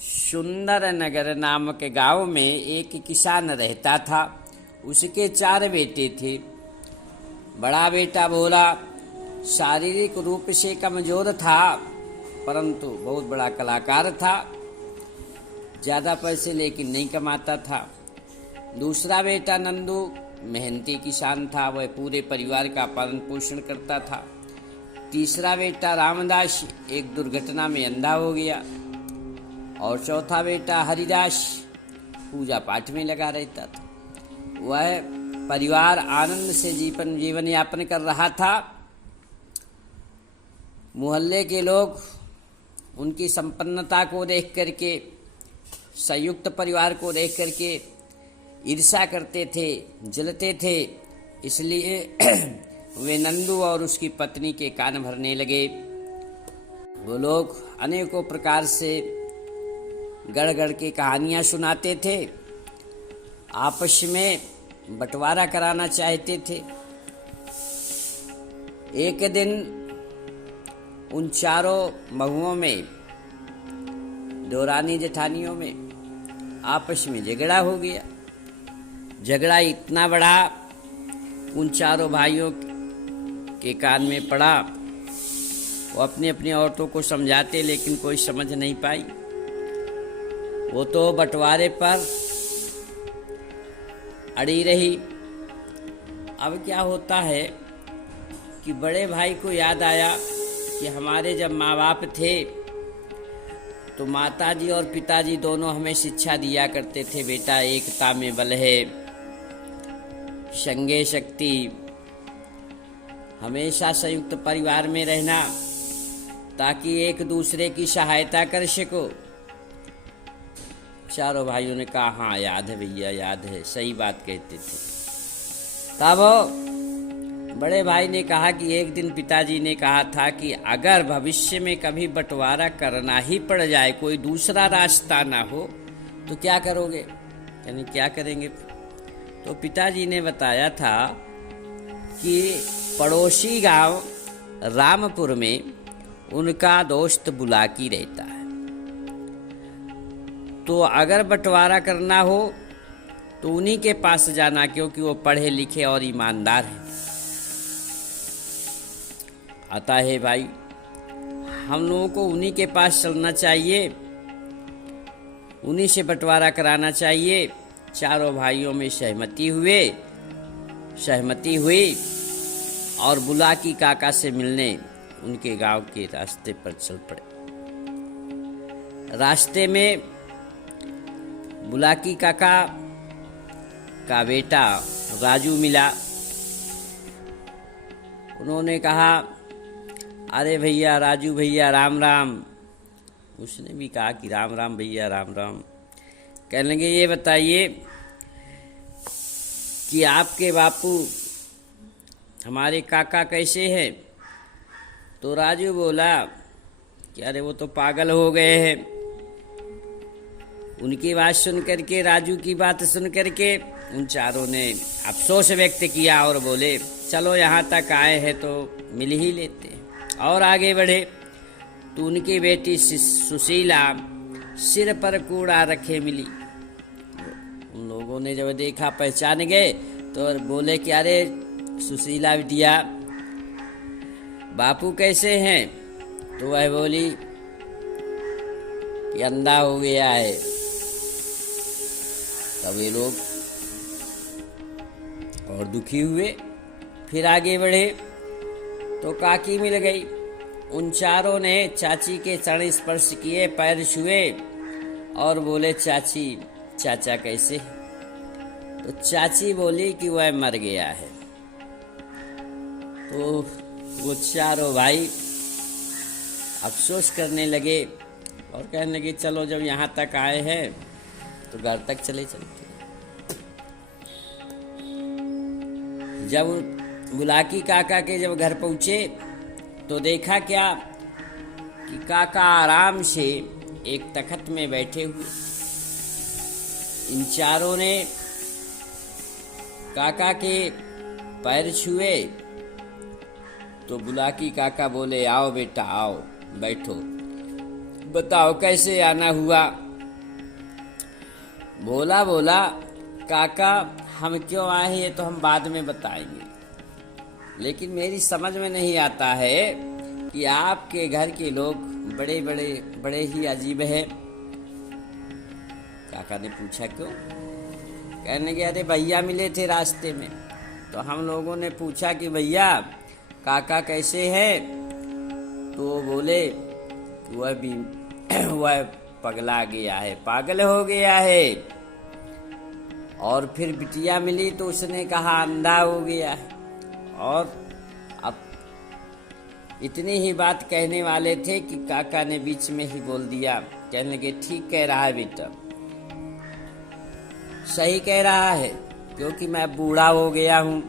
सुंदर नगर नामक गांव में एक किसान रहता था। उसके 4 बेटे थे। बड़ा बेटा भोला शारीरिक रूप से कमजोर था, परंतु बहुत बड़ा कलाकार था। ज़्यादा पैसे लेकिन नहीं कमाता था। दूसरा बेटा नंदू मेहनती किसान था, वह पूरे परिवार का पालन पोषण करता था। तीसरा बेटा रामदास एक दुर्घटना में अंधा हो गया। और चौथा बेटा हरिदास पूजा पाठ में लगा रहता था। वह परिवार आनंद से जीवन यापन कर रहा था। मोहल्ले के लोग उनकी संपन्नता को देख करके, संयुक्त परिवार को देख करके ईर्ष्या करते थे, जलते थे। इसलिए वे नंदू और उसकी पत्नी के कान भरने लगे। वो लोग अनेकों प्रकार से गढ़ गढ़ की कहानियाँ सुनाते थे, आपस में बंटवारा कराना चाहते थे। एक दिन उन चारों बहुओं में, देवरानी जेठानियों में आपस में झगड़ा हो गया। झगड़ा इतना बड़ा उन चारों भाइयों के कान में पड़ा। वो अपनी अपनी औरतों को समझाते, लेकिन कोई समझ नहीं पाई। वो तो बंटवारे पर अड़ी रही। अब क्या होता है कि बड़े भाई को याद आया कि हमारे जब माँ बाप थे तो माताजी और पिताजी दोनों हमें शिक्षा दिया करते थे, बेटा एकता में बल है, संगे शक्ति, हमेशा संयुक्त परिवार में रहना ताकि एक दूसरे की सहायता कर सको। चारों भाइयों ने कहा, हाँ याद है भैया, याद है, सही बात कहते थे। तब बड़े भाई ने कहा कि एक दिन पिताजी ने कहा था कि अगर भविष्य में कभी बंटवारा करना ही पड़ जाए, कोई दूसरा रास्ता ना हो, तो क्या करोगे, यानी क्या करेंगे। तो पिताजी ने बताया था कि पड़ोसी गांव रामपुर में उनका दोस्त बुलाकी रहता है, तो अगर बंटवारा करना हो तो उन्हीं के पास जाना, क्योंकि वो पढ़े लिखे और ईमानदार हैं। आता है भाई, हम लोगों को उन्हीं के पास चलना चाहिए, उन्हीं से बंटवारा कराना चाहिए। चारों भाइयों में सहमति हुई और बुलाकी काका से मिलने उनके गांव के रास्ते पर चल पड़े। रास्ते में बुलाकी काका का बेटा राजू मिला। उन्होंने कहा, अरे भैया राजू भैया राम राम। उसने भी कहा कि राम राम भैया राम राम। कहने लगे, ये बताइए कि आपके बापू हमारे काका कैसे हैं। तो राजू बोला कि अरे वो तो पागल हो गए हैं। उनकी बात सुन करके, राजू की बात सुन करके उन चारों ने अफसोस व्यक्त किया और बोले, चलो यहाँ तक आए हैं तो मिल ही लेते हैं। और आगे बढ़े तो उनकी बेटी सुशीला सिर पर कूड़ा रखे मिली। उन लोगों ने जब देखा, पहचान गए, तो बोले कि अरे सुशीला बिटिया, बापू कैसे हैं। तो वह बोली कि अंधा हो गया है। तब ये लोग और दुखी हुए। फिर आगे बढ़े तो काकी मिल गई। उन चारों ने चाची के चरण स्पर्श किए, पैर छुए और बोले, चाची चाचा कैसे। तो चाची बोली कि वह मर गया है। तो वो चारों भाई अफसोस करने लगे और कहने लगे, चलो जब यहाँ तक आए हैं तो घर तक चले चलते। जब बुलाकी काका के जब घर पहुँचे तो देखा क्या कि काका आराम से एक तख्त में बैठे हुए। इन चारों ने काका के पैर छुए तो बुलाकी काका बोले, आओ बेटा आओ, बैठो, बताओ कैसे आना हुआ। भोला बोला, काका हम क्यों आए हैं ये तो हम बाद में बताएंगे, लेकिन मेरी समझ में नहीं आता है कि आपके घर के लोग बड़े ही अजीब हैं। काका ने पूछा क्यों? कहने लगे अरे भैया मिले थे रास्ते में, तो हम लोगों ने पूछा कि भैया काका कैसे हैं, तो वो बोले वह पगला गया है, पागल हो गया है। और फिर बिटिया मिली तो उसने कहा अंधा हो गया है। और अब इतनी ही बात कहने वाले थे कि काका ने बीच में ही बोल दिया, कहने लगे ठीक कह रहा है बेटा, सही कह रहा है, क्योंकि मैं बूढ़ा हो गया हूँ,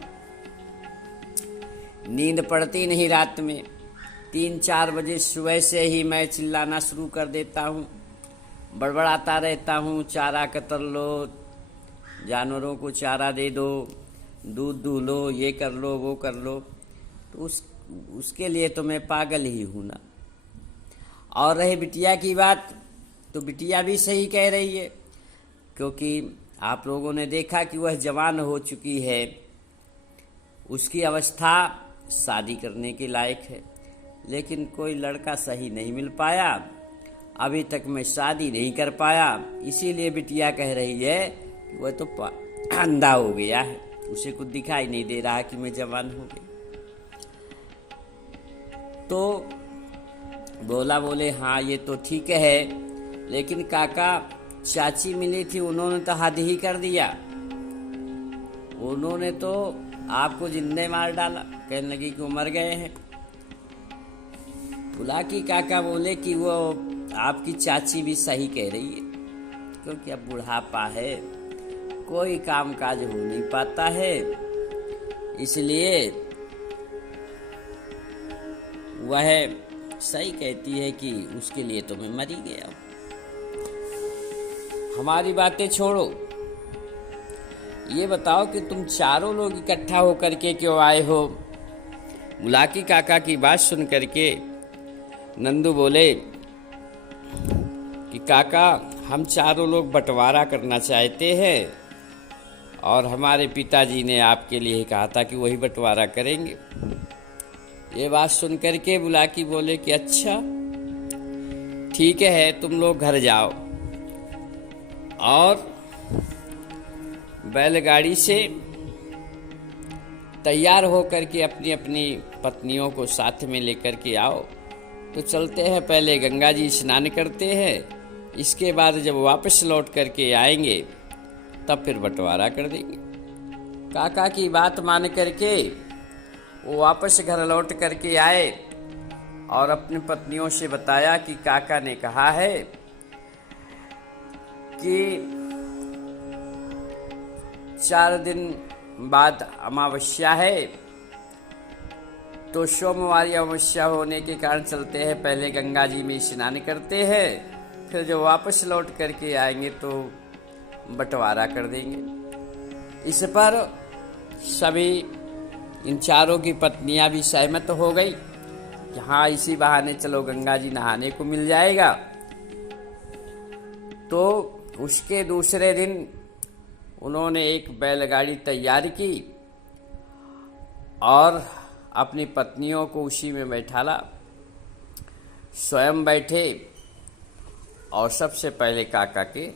नींद पड़ती नहीं रात में, 3-4 बजे सुबह से ही मैं चिल्लाना शुरू कर देता हूँ, बड़बड़ाता रहता हूँ, चारा कतर लो, जानवरों को चारा दे दो, दूध दूह लो, ये कर लो वो कर लो, तो उसके लिए तो मैं पागल ही हूँ ना। और रही बिटिया की बात, तो बिटिया भी सही कह रही है, क्योंकि आप लोगों ने देखा कि वह जवान हो चुकी है, उसकी अवस्था शादी करने के लायक है, लेकिन कोई लड़का सही नहीं मिल पाया, अभी तक मैं शादी नहीं कर पाया, इसीलिए बिटिया कह रही है कि वह तो अंधा हो गया है, उसे कुछ दिखाई नहीं दे रहा कि मैं जवान हो गई। तो बोला बोले हाँ ये तो ठीक है, लेकिन काका चाची मिली थी, उन्होंने तो हद ही कर दिया, उन्होंने तो आपको जिंदे मार डाला, कहने लगी कि वो मर गए हैं। बोला कि काका बोले कि वो आपकी चाची भी सही कह रही है, क्योंकि अब बुढ़ापा है, कोई काम काज हो नहीं पाता है, इसलिए वह सही कहती है कि उसके लिए तो मैं मर ही गया हूं। हमारी बातें छोड़ो, ये बताओ कि तुम चारों लोग इकट्ठा होकर के क्यों आए हो? बुलाकी काका की बात सुन करके नंदू बोले कि काका हम चारों लोग बंटवारा करना चाहते हैं, और हमारे पिताजी ने आपके लिए कहा था कि वही बंटवारा करेंगे। ये बात सुन करके बुलाकी बोले कि अच्छा ठीक है, तुम लोग घर जाओ, और बैलगाड़ी से तैयार होकर के अपनी अपनी पत्नियों को साथ में लेकर के आओ, तो चलते हैं, पहले गंगा जी स्नान करते हैं, इसके बाद जब वापस लौट करके आएंगे तब फिर बंटवारा कर देंगे। काका की बात मान करके वो वापस घर लौट करके आए और अपनी पत्नियों से बताया कि काका ने कहा है कि 4 दिन बाद अमावस्या है, तो सोमवार अमावस्या होने के कारण चलते हैं, पहले गंगा जी में स्नान करते हैं, फिर जब वापस लौट करके आएंगे तो बंटवारा कर देंगे। इस पर सभी इन चारों की पत्नियां भी सहमत हो गई कि हाँ इसी बहाने चलो गंगा जी नहाने को मिल जाएगा। तो उसके दूसरे दिन उन्होंने एक बैलगाड़ी तैयार की और अपनी पत्नियों को उसी में बैठाला, स्वयं बैठे और सबसे पहले काका के